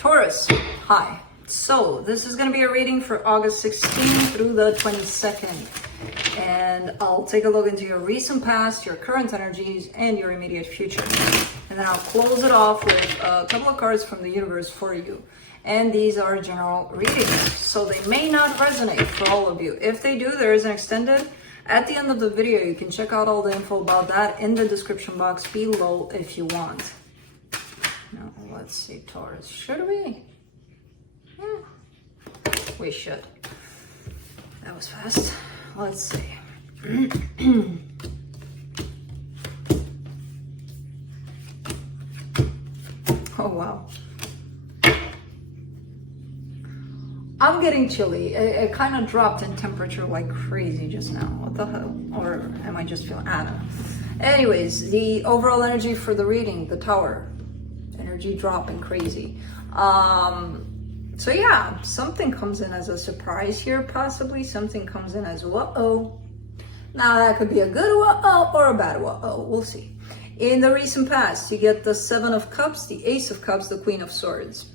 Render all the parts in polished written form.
Taurus, hi. So this is going to be a reading for August 16th through the 22nd. And I'll take a look into your recent past, your current energies, and your immediate future. And then I'll close it off with a couple of cards from the universe for you. And these are general readings, so they may not resonate for all of you. If they do, there is an extended. At the end of the video, you can check out all the info about that in the description box below if you want. Now, let's see, Taurus. Should we? We should. That was fast. Let's see. Oh, wow. I'm getting chilly. It kind of dropped in temperature like crazy just now. What the hell? Or am I just feeling, I don't know. Anyways, the overall energy for the reading, the Tower. Energy dropping crazy. So yeah, something comes in as a surprise here, possibly. Something comes in as whoa. Now that could be a good whoa or a bad whoa. We'll see. In the recent past, you get the Seven of Cups, the Ace of Cups, the Queen of Swords.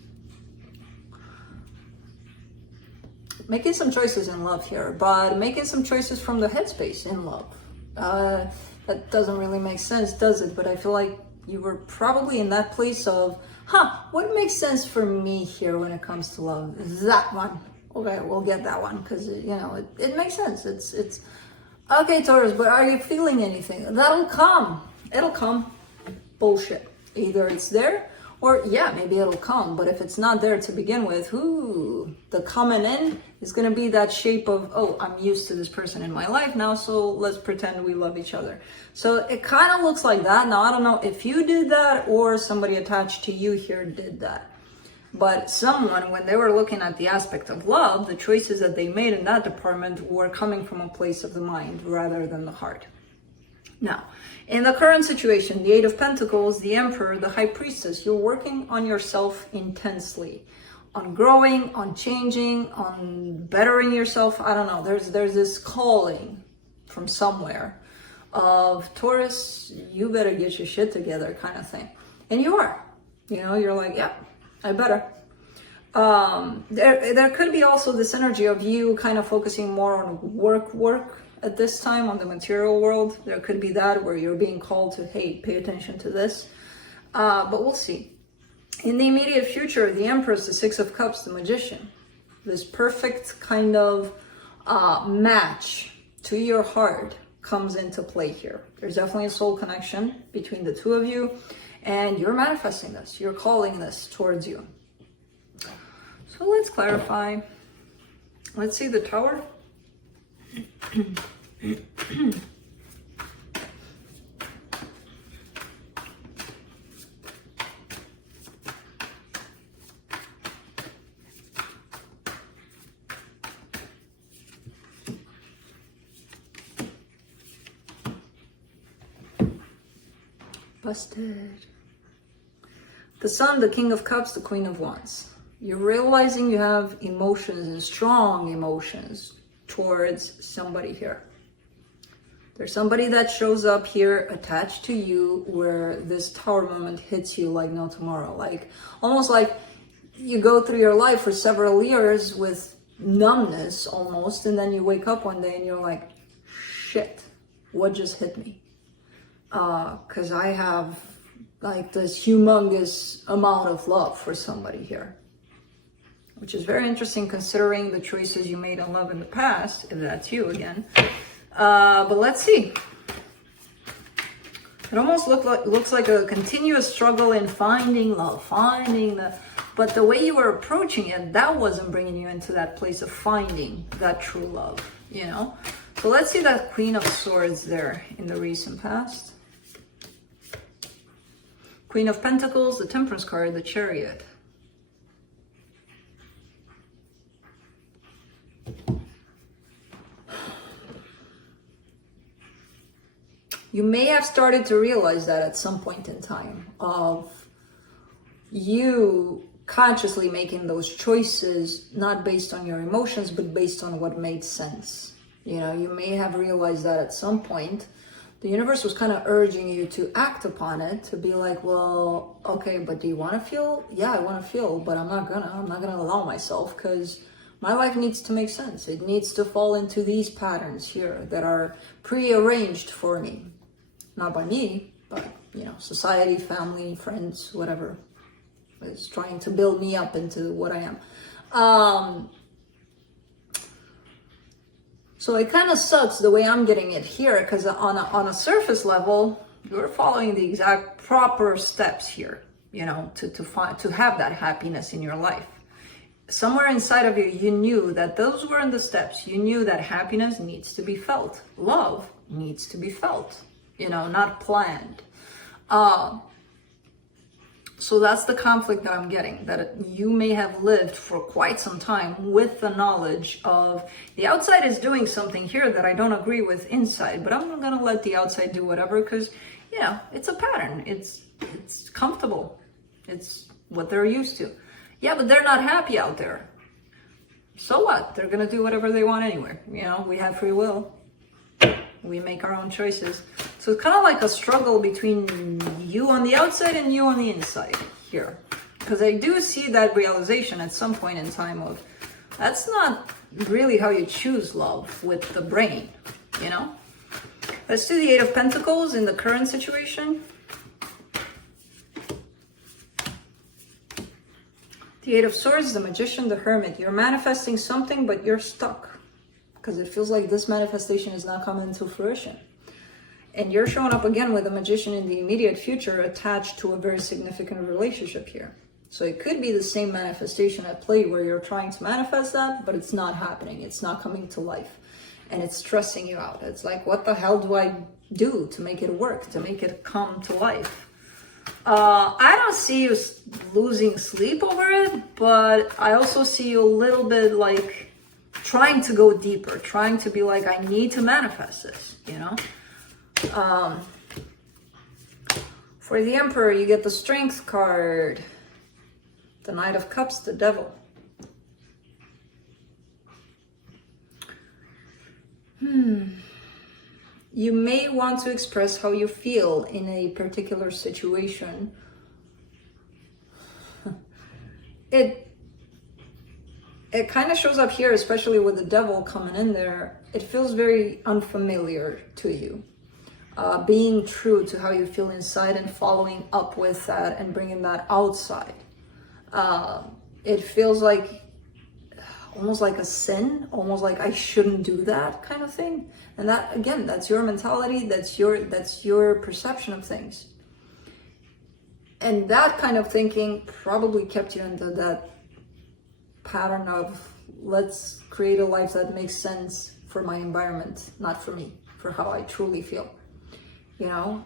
Making some choices in love here, but making some choices from the headspace in love. That doesn't really make sense, does it? But I feel like you were probably in that place of, what makes sense for me here when it comes to love? That one. Okay, we'll get that one because, you know, it makes sense. It's okay, Taurus, but are you feeling anything? That'll come. It'll come. Bullshit. Either it's there or, yeah, maybe it'll come. But if it's not there to begin with, the coming in is going to be that shape of, oh, I'm used to this person in my life now, so let's pretend we love each other. So it kind of looks like that. Now, I don't know if you did that or somebody attached to you here did that. But someone, when they were looking at the aspect of love, the choices that they made in that department were coming from a place of the mind rather than the heart. Now, in the current situation, the Eight of Pentacles, the Emperor, the High Priestess, you're working on yourself intensely, on growing, on changing, on bettering yourself. I don't know. There's this calling from somewhere of Taurus, you better get your shit together kind of thing. And you are. You know, you're like, yeah, I better. There could be also this energy of you kind of focusing more on work at this time, on the material world. There could be that where you're being called to, hey, pay attention to this. But we'll see. In the immediate future, the Empress, the Six of Cups, the Magician, this perfect kind of match to your heart comes into play here. There's definitely a soul connection between the two of you, and you're manifesting this. You're calling this towards you. So let's clarify. Let's see the Tower. Busted. The Sun, the King of Cups, the Queen of Wands. You're realizing you have emotions and strong emotions towards somebody here. There's somebody that shows up here attached to you where this Tower moment hits you like no tomorrow. Like almost like you go through your life for several years with numbness almost, and then you wake up one day and you're like, shit, what just hit me? Because I have like this humongous amount of love for somebody here, which is very interesting considering the choices you made in love in the past, if that's you again. But let's see. It almost looks like a continuous struggle in finding love, but the way you were approaching it, that wasn't bringing you into that place of finding that true love, you know? So let's see that Queen of Swords there in the recent past. Queen of Pentacles, the Temperance card, the Chariot. You may have started to realize that at some point in time of you consciously making those choices, not based on your emotions, but based on what made sense. You know, you may have realized that at some point the universe was kind of urging you to act upon it, to be like, well, okay, but do you want to feel? Yeah, I want to feel, but I'm not gonna allow myself, because my life needs to make sense. It needs to fall into these patterns here that are prearranged for me. Not by me, but, you know, society, family, friends, whatever is trying to build me up into what I am. So it kind of sucks the way I'm getting it here, because on a surface level, you're following the exact proper steps here, you know, to have that happiness in your life. Somewhere inside of you, you knew that those weren't the steps. You knew that happiness needs to be felt. Love needs to be felt, you know, not planned. So that's the conflict that I'm getting, that you may have lived for quite some time with the knowledge of the outside is doing something here that I don't agree with inside, but I'm not going to let the outside do whatever, because, you know, it's a pattern. It's comfortable. It's what they're used to. Yeah, but they're not happy out there. So what? They're going to do whatever they want anyway. You know, we have free will. We make our own choices. So it's kind of like a struggle between you on the outside and you on the inside here. Because I do see that realization at some point in time of, that's not really how you choose love with the brain, you know? Let's do the Eight of Pentacles in the current situation. The Eight of Swords, the Magician, the Hermit. You're manifesting something, but you're stuck, because it feels like this manifestation is not coming to fruition. And you're showing up again with a Magician in the immediate future attached to a very significant relationship here. So it could be the same manifestation at play where you're trying to manifest that, but it's not happening. It's not coming to life. And it's stressing you out. It's like, what the hell do I do to make it work, to make it come to life? I don't see you losing sleep over it, but I also see you a little bit like trying to go deeper, trying to be like, I need to manifest this, you know? For the Emperor, you get the Strength card, the Knight of Cups, the Devil. You may want to express how you feel in a particular situation. It kind of shows up here, especially with the Devil coming in there. It feels very unfamiliar to you. Being true to how you feel inside and following up with that and bringing that outside. It feels like almost like a sin, almost like I shouldn't do that kind of thing. And that, again, that's your mentality, that's your perception of things. And that kind of thinking probably kept you into that pattern of, let's create a life that makes sense for my environment, not for me, for how I truly feel. You know,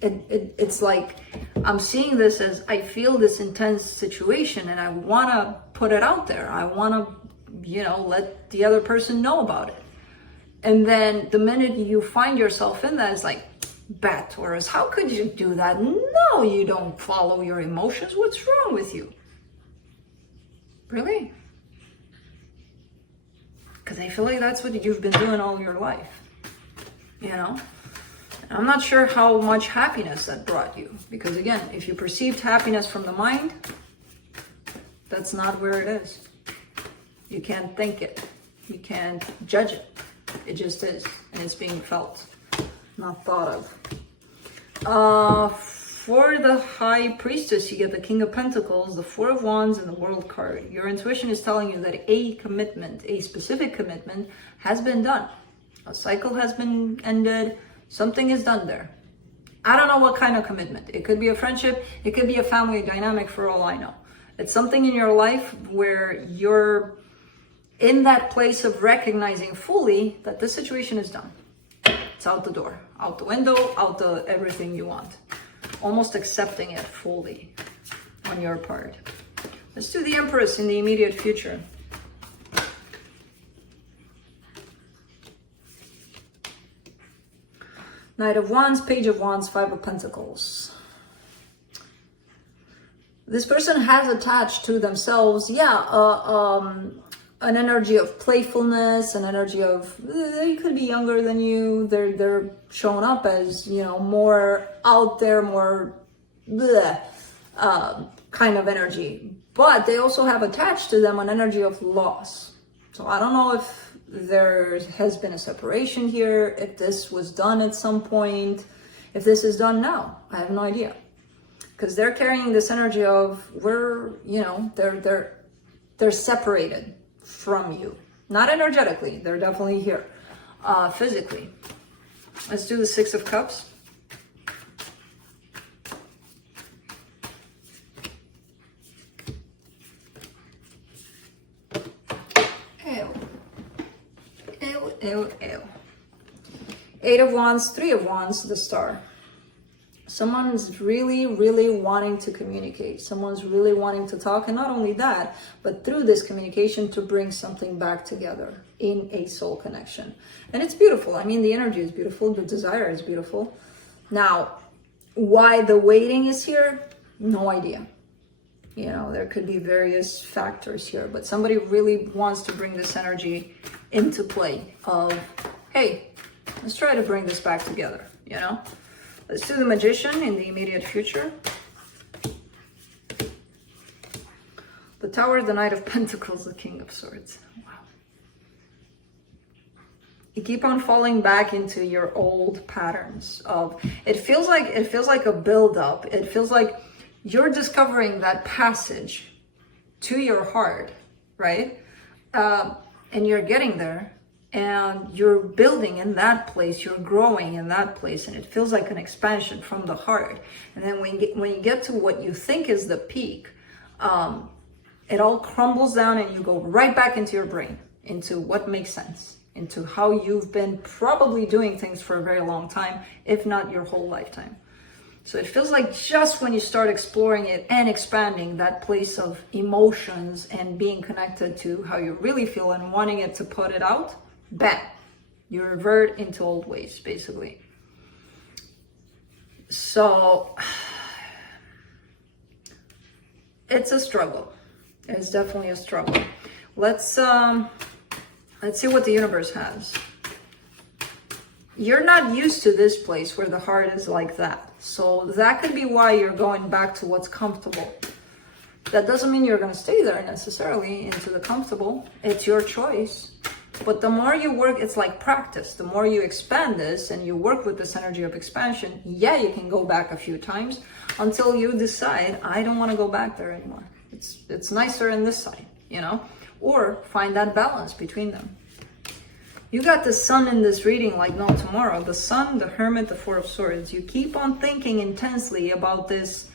it's like, I'm seeing this as, I feel this intense situation and I want to put it out there. I want to, you know, let the other person know about it. And then the minute you find yourself in that, it's like, bad Taurus, how could you do that? No, you don't follow your emotions. What's wrong with you? Really? Because I feel like that's what you've been doing all your life, you know? I'm not sure how much happiness that brought you, because again, if you perceived happiness from the mind, that's not where it is. You can't think it. You can't judge it. It just is, and it's being felt, not thought of. For the High Priestess, you get the King of Pentacles, the Four of Wands, and the World card. Your intuition is telling you that a commitment, a specific commitment, has been done. A cycle has been ended. Something is done there. I don't know what kind of commitment. It could be a friendship. It could be a family dynamic, for all I know. It's something in your life where you're in that place of recognizing fully that this situation is done. It's out the door, out the window, out the everything you want. Almost accepting it fully on your part. Let's do the Empress in the immediate future. Knight of Wands, Page of Wands, Five of Pentacles. This person has attached to themselves, an energy of playfulness, an energy of they could be younger than you. They're showing up as, you know, more out there, more bleh, kind of energy. But they also have attached to them an energy of loss. So I don't know if there has been a separation here, if this was done at some point, if this is done now. I have no idea. Because they're carrying this energy of they're separated from you. Not energetically, they're definitely here. Physically. Let's do the Six of Cups. Ew. Eight of Wands, Three of Wands, the Star. Someone's really, really wanting to communicate. Someone's really wanting to talk. And not only that, but through this communication to bring something back together in a soul connection. And it's beautiful. I mean, the energy is beautiful. The desire is beautiful. Now, why the waiting is here? No idea. You know, there could be various factors here, but somebody really wants to bring this energy into play of, hey, let's try to bring this back together, you know? Let's do the Magician in the immediate future. The Tower, the Knight of Pentacles, the King of Swords. Wow. You keep on falling back into your old patterns of, it feels like a build-up. It feels like you're discovering that passage to your heart, right? And you're getting there. And you're building in that place, you're growing in that place, and it feels like an expansion from the heart. And then when you get to what you think is the peak, it all crumbles down and you go right back into your brain, into what makes sense, into how you've been probably doing things for a very long time, if not your whole lifetime. So it feels like just when you start exploring it and expanding that place of emotions and being connected to how you really feel and wanting it to put it out, bam, you revert into old ways, basically. So it's a struggle. It's definitely a struggle. Let's see what the universe has. You're not used to this place where the heart is like that. So that could be why you're going back to what's comfortable. That doesn't mean you're going to stay there necessarily into the comfortable. It's your choice. But the more you work, it's like practice. The more you expand this and you work with this energy of expansion, yeah, you can go back a few times until you decide, I don't want to go back there anymore. It's nicer in this side, you know? Or find that balance between them. You got the Sun in this reading like no tomorrow. The Sun, the Hermit, the Four of Swords. You keep on thinking intensely about this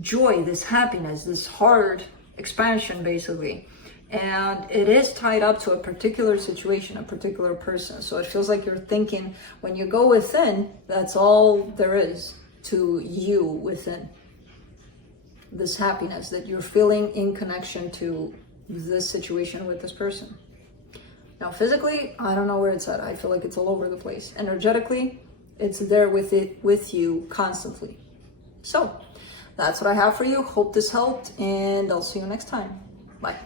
joy, this happiness, this hard expansion, basically. And it is tied up to a particular situation, a particular person. So it feels like you're thinking, when you go within, that's all there is to you within. This happiness that you're feeling in connection to this situation with this person. Now, physically, I don't know where it's at. I feel like it's all over the place. Energetically, it's there with you constantly. So that's what I have for you. Hope this helped, and I'll see you next time.